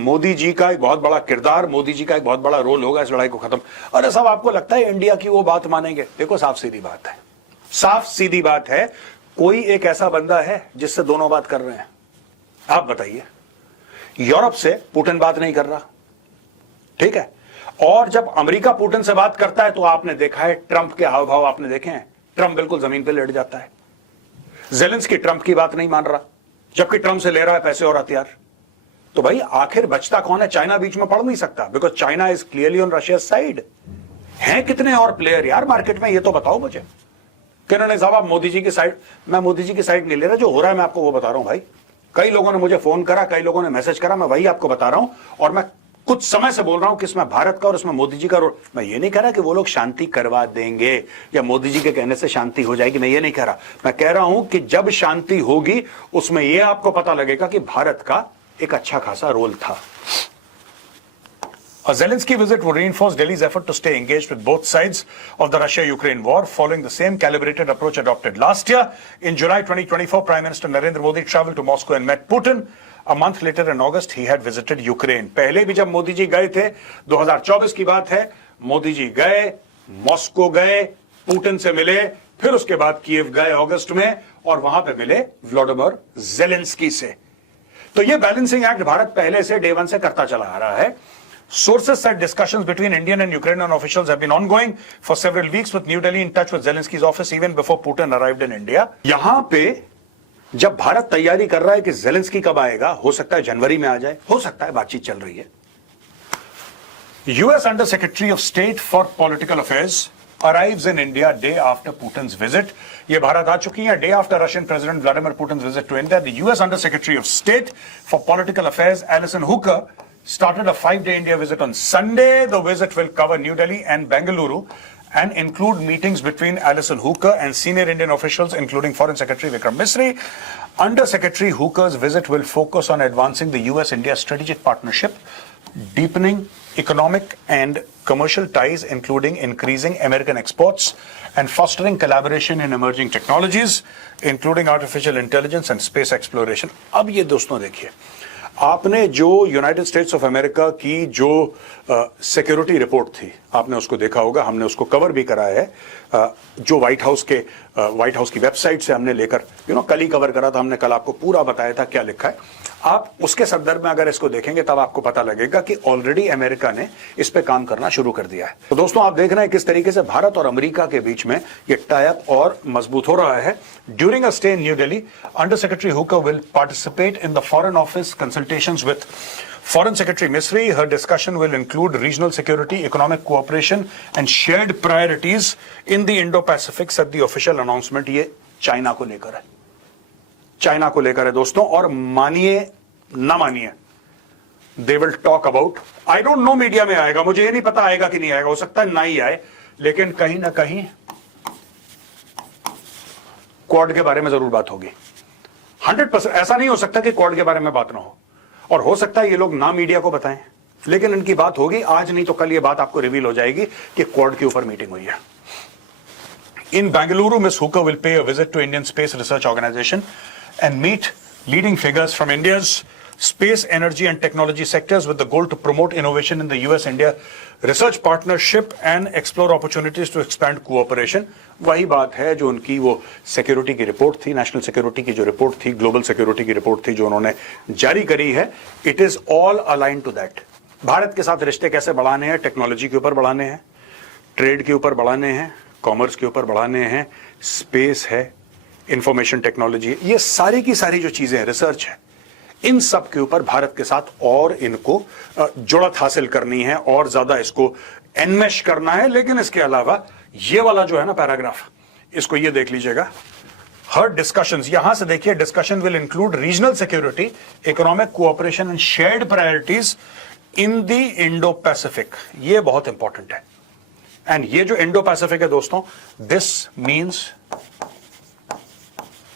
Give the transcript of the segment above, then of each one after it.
मोदी जी का एक बहुत बड़ा किरदार, मोदी जी का एक बहुत बड़ा रोल होगा इस लड़ाई को खत्म। अरे साहब, आपको लगता है इंडिया की वो बात मानेंगे? देखो, साफ सीधी बात है, साफ सीधी बात है, कोई एक ऐसा बंदा है जिससे दोनों बात कर रहे हैं? आप बताइए। यूरोप से पुतिन बात नहीं कर रहा, ठीक है, और जब अमेरिका पुतिन से बात करता है तो आपने देखा है ट्रंप के हाव भाव आपने देखे हैं, ट्रंप बिल्कुल जमीन पे लेट जाता है। ज़ेलेंस्की ट्रंप की बात नहीं मान रहा, जबकि ट्रंप से ले रहा है पैसे और हथियार। तो भाई आखिर बचता कौन है? चाइना बीच में पड़ नहीं सकता, because China is clearly on Russia side. हैं कितने और प्लेयर यार मार्केट में, ये तो बताओ मुझे। किन्होंने साहब आप मोदी जी की साइड, मैं मोदी जी की साइड नहीं ले रहा, जो हो रहा है मैं आपको वो बता रहा हूं भाई। कई लोगों ने मुझे फोन करा, कई लोगों ने मैसेज करा, मैं वही आपको बता रहा हूं, और मैं कुछ समय से बोल रहा हूं कि इसमें भारत का और इसमें मोदी जी का रोल। मैं ये नहीं कह रहा कि वो लोग शांति करवा देंगे या मोदी जी के कहने से शांति हो जाएगी, मैं ये नहीं कह रहा। मैं कह रहा हूं कि जब शांति होगी उसमें यह आपको पता लगेगा कि भारत का एक अच्छा खासा रोल था। A Zelensky visit would reinforce Delhi's effort to stay engaged with both sides of the Russia-Ukraine war, following the same calibrated approach adopted last year. In July 2024, Prime Minister Narendra Modi traveled to Moscow and met Putin. A month later, in August, he had visited Ukraine. पहले भी जब मोदी जी गए थे, 2024 की बात है, मोदी जी गए, Moscow गए, पुतिन से मिले, फिर उसके बाद कीव गए अगस्त में, और वहां पे मिले व्लादिमीर ज़ेलेंस्की से। तो ये बैलेंसिंग एक्ट भारत पहले से डे वन से करता चला आ रहा है। Sources said discussions between Indian and Ukrainian officials have been ongoing for several weeks, with New Delhi in touch with Zelensky's office even before Putin arrived in India. यहां पे जब भारत तैयारी कर रहा है कि ज़ेलेंस्की कब आएगा, हो सकता है जनवरी में आ जाए, हो सकता है, बातचीत चल रही है। US Under Secretary of State for Political Affairs arrives in India day after Putin's visit. ये भारत आ चुकी है day after Russian President Vladimir Putin's visit to India. The US Under Secretary of State for Political Affairs, Alison Hooker, started a 5-day India visit on Sunday. The visit will cover New Delhi and Bengaluru and include meetings between Alison Hooker and senior Indian officials, including Foreign Secretary Vikram Misri. Under Secretary Hooker's visit will focus on advancing the US-India strategic partnership, deepening economic and commercial ties, including increasing American exports and fostering collaboration in emerging technologies, including artificial intelligence and space exploration. अब ये दोस्तों देखिए, आपने जो United states of America की जो security report थी, आपने उसको देखा होगा, हमने उसको कवर भी कराया है, जो व्हाइट हाउस की वेबसाइट से हमने लेकर कल ही कवर करा था हमने, कल आपको पूरा बताया था क्या लिखा है। आप उसके संदर्भ में अगर इसको देखेंगे तब आपको पता लगेगा कि ऑलरेडी अमेरिका ने इस पे काम करना शुरू कर दिया है। तो दोस्तों आप देख रहे हैं किस तरीके से भारत और अमेरिका के बीच में ये टाई अप और मजबूत हो रहा है। During a stay in new Delhi, under secretary Hooker will participate in the foreign office consultations with Foreign Secretary Misri. Her discussion will include regional security, economic cooperation and shared priorities in the Indo-Pacific, said the official announcement. ये China को लेकर है, China को लेकर है दोस्तों, और मानिए ना मानिए, they will talk about, I don't know media में आएगा, मुझे ये नहीं पता आएगा कि नहीं आएगा, हो सकता है ना ही आए, लेकिन कहीं ना कहीं क्वाड के बारे में जरूर बात होगी। 100% ऐसा नहीं हो सकता कि क्वाड के बारे में बात ना हो, और हो सकता है ये लोग ना मीडिया को बताएं, लेकिन इनकी बात होगी, आज नहीं तो कल ये बात आपको रिवील हो जाएगी कि क्वाड के ऊपर मीटिंग हुई है। In Bengaluru, Ms. Hooker will pay a visit to Indian Space Research Organization and meet leading figures from India's space, energy and technology sectors with the goal to promote innovation in the US-India research partnership and explore opportunities to expand cooperation. वही बात है जो उनकी वो security की report थी, national security की जो रिपोर्ट थी, ग्लोबल सिक्योरिटी की रिपोर्ट थी जो उन्होंने जारी करी है, it is all align to that. Bharat के साथ रिश्ते कैसे बढ़ाने हैं, टेक्नोलॉजी के ऊपर बढ़ाने हैं, ट्रेड के ऊपर बढ़ाने हैं, कॉमर्स के ऊपर बढ़ाने हैं, स्पेस है, इंफॉर्मेशन टेक्नोलॉजी, ये सारी की सारी जो चीजें हैं, रिसर्च है, इन सब के ऊपर भारत के साथ और इनको जुड़त हासिल करनी है और ज्यादा इसको एनमेश करना है। लेकिन इसके अलावा ये वाला जो है ना पैराग्राफ, इसको ये देख लीजिएगा, हर डिस्कशंस, यहां से देखिए, discussion will include regional security, economic cooperation and shared priorities in the Indo Pacific. ये बहुत इंपॉर्टेंट है, एंड ये जो इंडो पैसिफिक है दोस्तों, दिस मींस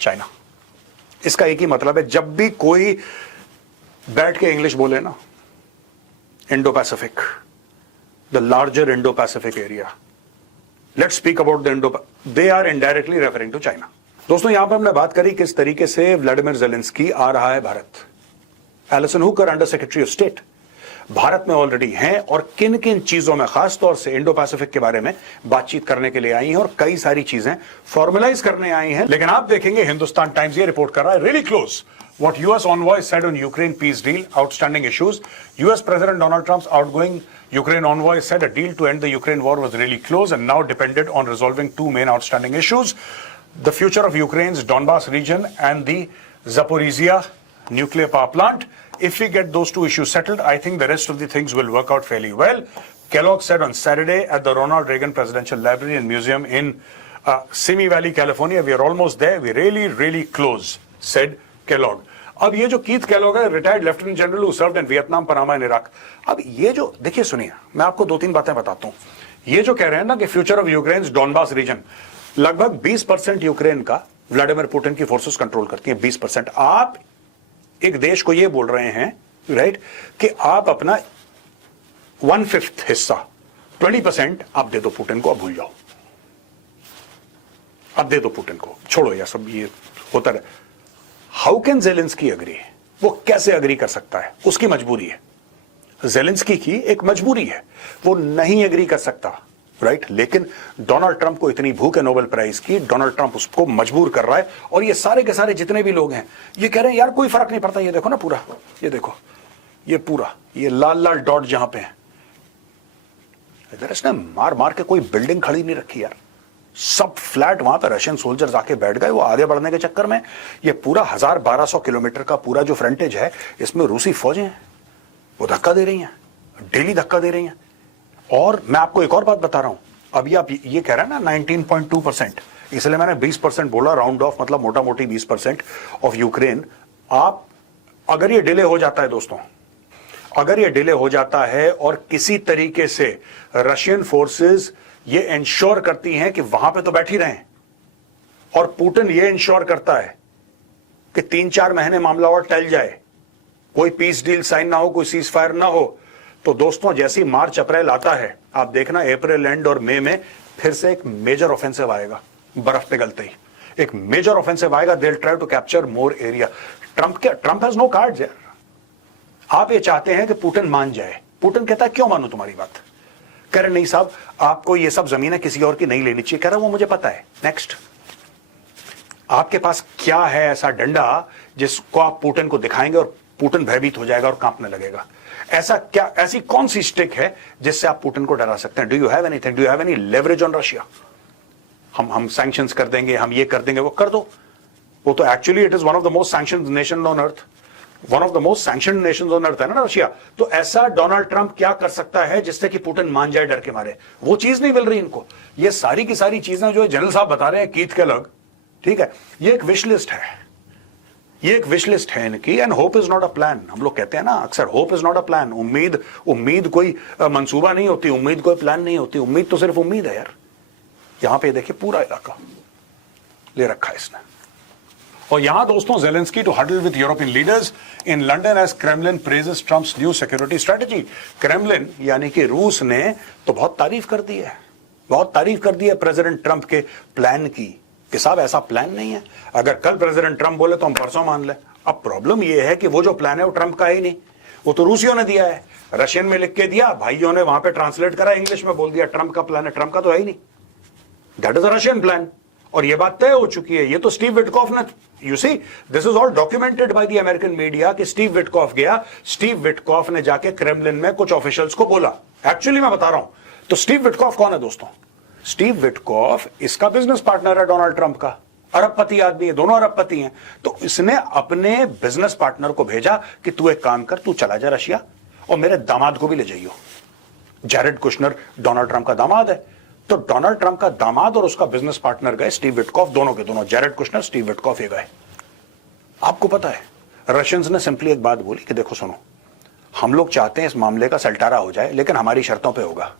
चाइना। इसका एक ही मतलब है, जब भी कोई बैठ के इंग्लिश बोले ना, Indo Pacific, the larger Indo Pacific area, let's speak about the Indo, they are indirectly referring to China. दोस्तों यहां पर हमने बात करी किस तरीके से व्लादिमीर ज़ेलेंस्की आ रहा है Bharat, Allison Hooker under secretary of state Bharat में ऑलरेडी हैं और किन किन चीजों में, खास तौर से इंडो पैसिफिक के बारे में बातचीत करने के लिए आई हैं और कई सारी चीजें फॉर्मलाइज करने आई हैं। लेकिन आप देखेंगे हिंदुस्तान टाइम्स ये रिपोर्ट कर रहा है, really close what US envoy said on Ukraine peace deal, outstanding issues. US President Donald Trump's outgoing Ukraine envoy said a deal to end the Ukraine war was really close and now depended on resolving two main outstanding issues: the future of Ukraine's Donbas region and the Zaporizhia nuclear power plant. If we get those two issues settled, I think the rest of the things will work out fairly well. Kellogg said on Saturday at the Ronald Reagan Presidential Library and Museum in Simi Valley, California. We are almost there. We're really close, said Kellogg. अब ये जो Keith Kellogg है, retired lieutenant general who served in Vietnam, Panama and Iraq. अब ये जो देखिए, सुनिए, मैं आपको दो तीन बातें बताता हूं। ये जो कह रहे हैं ना कि future of Ukraine Donbas region, लगभग 20% यूक्रेन का व्लादिमीर पुतिन की फोर्सेस कंट्रोल करती हैं। 20%। आप एक देश को ये बोल रहे हैं, राइट, कि आप अपना 1/5 हिस्सा 20% आप दे दो पुतिन को, अब भूल जाओ, अब दे दो पुतिन को, छोड़ो यह सब, ये होता रहे। How can Zelensky agree? वो कैसे अग्री कर सकता है? उसकी मजबूरी है, ज़ेलेंस्की की एक मजबूरी है, वो नहीं अग्री कर सकता, राइट। लेकिन डोनाल्ड ट्रंप को इतनी भूख है नोबेल प्राइज की, डोनाल्ड ट्रंप उसको मजबूर कर रहा है। और ये सारे के सारे जितने भी लोग हैं ये कह रहे हैं यार कोई फर्क नहीं पड़ता। ये देखो ना पूरा, ये देखो, ये पूरा, ये लाल लाल डॉट जहां पे है, इधर इसने मार मार के कोई बिल्डिंग खड़ी नहीं रखी यार, सब फ्लैट वहां पे रशियन सोल्जर्स आके बैठ गए। वो आगे बढ़ने के चक्कर में ये पूरा 1000-1200 किलोमीटर का पूरा जो फ्रंटेज है, इसमें रूसी फौजें हैं, वो धक्का दे रही हैं, डेली धक्का दे रही हैं। और मैं आपको एक और बात बता रहा हूं, अभी आप ये कह रहे हैं ना 19.2%, इसलिए मैंने 20% बोला, राउंड ऑफ, मतलब मोटा मोटी 20% ऑफ यूक्रेन। आप अगर ये डिले हो जाता है दोस्तों, अगर ये डिले हो जाता है और किसी तरीके से रशियन फोर्सेस ये इंश्योर करती हैं कि वहां पे तो बैठ ही रहे, और पुतिन ये इंश्योर करता है कि 3-4 महीने मामला और टल जाए, कोई पीस डील साइन ना हो, कोई सीज फायर ना हो, तो दोस्तों जैसी मार्च अप्रैल आता है, आप देखना अप्रैल एंड और मई में फिर से एक मेजर ऑफेंसिव आएगा। बर्फ पिघलते ही एक मेजर ऑफेंसिव आएगा। They will try to capture more area. Trump has no cards यार। आप ये चाहते हैं कि पुतिन मान जाए। पुतिन कहता है क्यों मानूं तुम्हारी बात? कह रहे नहीं साहब, आपको ये सब जमीनें किसी और की नहीं लेनी चाहिए। कह रहा वो मुझे पता है। नेक्स्ट, आपके पास क्या है ऐसा डंडा जिसको आप पुतिन को दिखाएंगे और पुतिन भयभीत हो जाएगा और कांपने लगेगा? ऐसा क्या, ऐसी कौन सी स्टिक है जिससे आप पुतिन को डरा सकते हैं? Do you have anything? Do you have any leverage on Russia? हम सैंक्शंस कर देंगे, हम ये कर देंगे, वो कर दो। वो तो actually it is one of the most sanctioned nation on earth, one of the most sanctioned Nations on earth है ना रशिया। तो ऐसा डोनाल्ड ट्रंप क्या कर सकता है जिससे कि पुतिन मान जाए डर के मारे? वो चीज नहीं मिल रही इनको। ये सारी की सारी चीजें जो जनरल साहब बता रहे हैं, कीथ केलॉग, ठीक है, ये एक विश लिस्ट है, ये एक विश लिस्ट है इनकी। And hope is not a plan. हम लोग कहते हैं ना अक्सर, hope is not a plan. उम्मीद कोई मंसूबा नहीं होती, उम्मीद कोई प्लान नहीं होती, उम्मीद तो सिर्फ उम्मीद है यार। यहां पे देखिए पूरा इलाका ले रखा है इसने। और यहां दोस्तों Zelensky to huddle with European leaders in London as Kremlin praises Trump's new security strategy. Kremlin यानी कि रूस ने तो बहुत तारीफ कर दी है, बहुत तारीफ कर दी है प्रेसिडेंट ट्रंप के प्लान की, कि साहब ऐसा प्लान नहीं है। अगर कल प्रेसिडेंट ट्रंप बोले तो हम परसों मान ले। अब प्रॉब्लम यह है कि वो जो प्लान है वो ट्रंप का ही नहीं, वो तो रूसियों ने दिया है, रशियन में लिख के दिया, भाइयों ने वहां पे ट्रांसलेट करा, इंग्लिश में बोल दिया ट्रंप का प्लान है। ट्रंप का तो है ही नहीं, that is a Russian plan. और ये बात तय हो चुकी है। ये तो स्टीव विटकॉफ ने, you see this is all documented by the American media कि स्टीव विटकॉफ गया, स्टीव विटकॉफ ने जाके क्रेमलिन में कुछ ऑफिशियल्स को बोला। एक्चुअली मैं बता रहा हूं, तो स्टीव विटकॉफ कौन है दोस्तों? स्टीव विटकॉफ इसका बिजनेस पार्टनर है डोनाल्ड ट्रंप का, अरबपति आदमी है, दोनों अरबपति हैं। तो इसने अपने बिजनेस पार्टनर को भेजा कि तू एक काम कर, तू चला जा रशिया और मेरे दामाद को भी ले जाइयो। जैरेड कुशनर डोनाल्ड ट्रंप का दामाद है, तो डोनाल्ड ट्रंप का दामाद और उसका बिजनेस पार्टनर गए, स्टीव विटकॉफ, दोनों के दोनों, जैरेड कुशनर, स्टीव विटकॉफ, ये गए। आपको पता है रशियंस ने सिंपली एक बात बोली कि देखो सुनो, हम लोग चाहते हैं इस मामले का सलटारा हो जाए, लेकिन हमारी शर्तों पे होगा।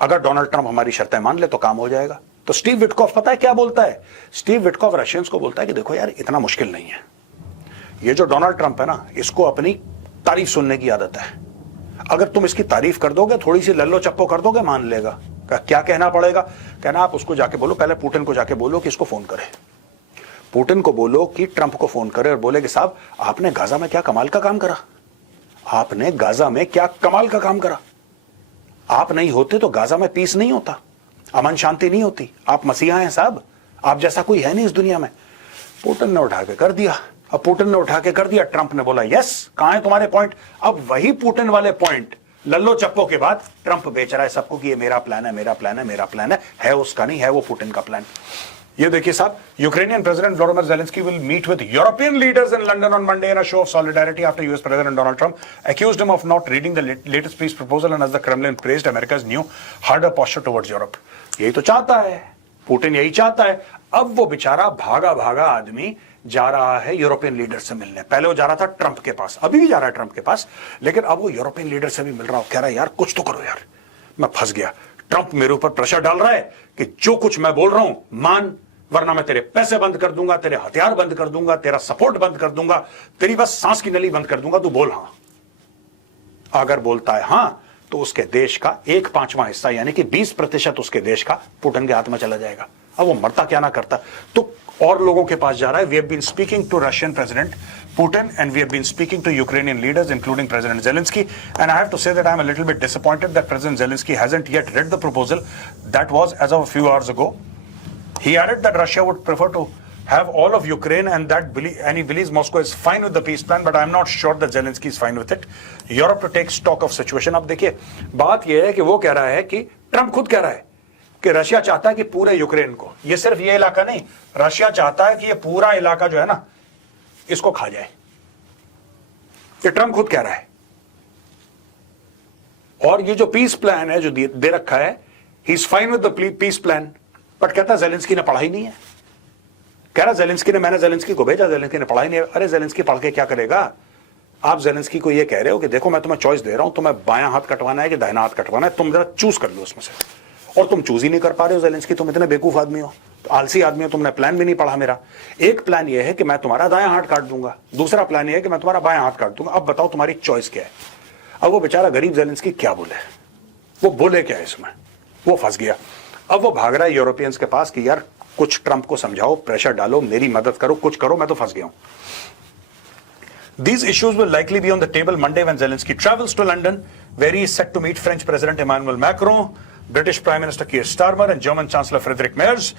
अगर डोनाल्ड ट्रंप हमारी शर्तें मान ले तो काम हो जाएगा। तो स्टीव विटकॉफ पता है क्या बोलता है? स्टीव विटकॉफ रशियंस को बोलता है कि देखो यार, इतना मुश्किल नहीं है। ये जो डोनाल्ड ट्रंप है ना, इसको अपनी तारीफ सुनने की आदत है। अगर तुम इसकी तारीफ कर दोगे, थोड़ी सी लल्लो चप्पो कर दोगे, मान लेगा। क्या कहना पड़ेगा? कहना आप उसको जाके बोलो, पहले पुतिन को जाके बोलो कि इसको फोन करे। पुतिन को बोलो कि ट्रंप को फोन करे और बोले कि साहब आपने गाजा में क्या कमाल का काम करा, आपने गाजा में क्या कमाल का काम करा, आप नहीं होते तो गाजा में पीस नहीं होता, अमन शांति नहीं होती, आप मसीहा हैं साहब, आप जैसा कोई है नहीं इस दुनिया में। पुतिन ने उठा के कर दिया। अब पुतिन ने उठा के कर दिया, ट्रंप ने बोला यस, कहां है तुम्हारे पॉइंट। अब वही पुतिन वाले पॉइंट लल्लो चप्पो के बाद ट्रंप बेच रहा है सबको कि ये मेरा प्लान है, मेरा प्लान है, मेरा प्लान है उसका नहीं, है वो पुतिन का प्लान। ये देखिए साहब, Ukrainian president Vladimir Zelensky will meet with European leaders in London on Monday in a show of solidarity after US President Donald Trump accused him of not reading the latest peace proposal and as the Kremlin praised America's new harder posture towards Europe। यही तो चाहता है Putin, यही चाहता है। अब वो बेचारा भागा भागा आदमी जा रहा है यूरोपियन लीडर से मिलने। पहले वो जा रहा था ट्रंप के पास, अभी भी जा रहा है ट्रंप के पास, लेकिन अब वो यूरोपियन लीडर से भी मिल रहा हो, कह रहा है यार कुछ तो करो यार, मैं फंस गया, ट्रंप मेरे ऊपर प्रेशर डाल रहा है कि जो कुछ मैं बोल रहा हूं मान, वरना मैं तेरे पैसे बंद कर दूंगा, तेरे हथियार बंद कर दूंगा, तेरा सपोर्ट बंद कर दूंगा, तेरी बस सांस की नली बंद कर दूंगा, तू बोल हां। अगर बोलता है हां तो उसके देश का 1/5 हिस्सा यानी कि 20% उसके देश का पुतिन के हाथ में चला जाएगा। अब वो मरता क्या ना करता, तो और लोगों के पास जा रहा है। We have been speaking to Russian president Putin and we have been speaking to Ukrainian leaders including President Zelensky, and I have to say that I am a little bit disappointed that President Zelensky hasn't yet read the proposal that was as of a few hours ago. He added that Russia would prefer to have all of Ukraine and he believes Moscow is fine with the peace plan, but I am not sure that Zelensky is fine with it. Europe to take stock of situation। अब देखिए बात यह है कि वो कह रहा है कि ट्रंप खुद कह रहा है कि रशिया चाहता है कि पूरे यूक्रेन को, ये सिर्फ ये इलाका नहीं, रशिया चाहता है कि ये पूरा इलाका जो है ना इसको खा जाए। ये ट्रंप खुद कह रहा है। और ये जो पीस प्लान है जो दे रखा है, he is fine with the peace plan, but कहता जेलेंस्की ने पढ़ा ही नहीं है। कह रहा जेलेंस्की ने, मैंने जेलेंस्की को भेजा, जेलेंस्की ने पढ़ा ही नहीं है। अरे जेलेंस्की पढ़ के क्या करेगा। आप जेलेंस्की को ये कह रहे हो कि देखो मैं तुम्हें चॉइस दे रहा हूं, तुम्हें बायां हाथ कटवाना है कि दाहिना हाथ कटवाना है, तुम जरा चूज कर लो उसमें से, और तुम चूज ही नहीं कर पा रहे हो। जेलेंस्की तुम इतने बेवकूफ आदमी हो, तो आलसी आदमी हो, तुमने प्लान भी नहीं पढ़ा मेरा। एक प्लान ये है कि मैं तुम्हारा दायां हाथ काट दूंगा, दूसरा प्लान ये है कि मैं तुम्हारा बायां हाथ काट दूंगा। अब बताओ तुम्हारी चॉइस क्या है। अब वो बेचारा गरीब जेलेंस्की क्या बोले, वो बोले क्या है इसमें, वो फंस गया। अब वो भाग रहा है यूरोपियंस के पास कि यार कुछ ट्रंप को समझाओ, प्रेशर डालो, मेरी मदद करो, कुछ करो, मैं तो फंस गया हूं। These issues will likely be on the table Monday when Zelensky travels to London, where he is set to meet French President Emmanuel Macron, British Prime Minister Keir Starmer, and German Chancellor Friedrich Merz.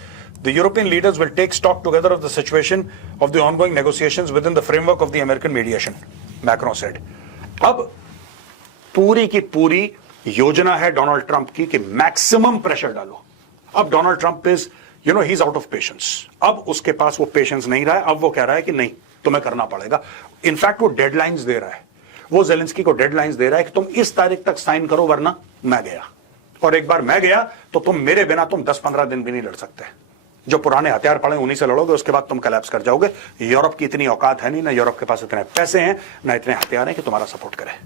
The European leaders will take stock together of the situation of the ongoing negotiations within the framework of the American mediation, Macron said. अब पूरी की पूरी योजना है Donald Trump की कि maximum pressure डालो। अब Donald Trump is he is out of patience. अब उसके पास वो पेशेंस नहीं रहा है। अब वो कह रहा है कि नहीं तुम्हें करना पड़ेगा। इनफैक्ट वो डेडलाइंस दे रहा है, वो जेलेंस्की को डेडलाइंस दे रहा है कि तुम इस तारीख तक साइन करो वरना मैं गया, और एक बार मैं गया तो तुम मेरे बिना तुम 10-15 दिन भी नहीं लड़ सकते। जो पुराने हथियार पड़े उन्हीं से लड़ोगे, उसके बाद तुम कोलैप्स कर जाओगे। यूरोप की इतनी औकात है नहीं, ना यूरोप के पास इतने पैसे हैं, ना इतने हथियार हैं कि तुम्हारा सपोर्ट करे।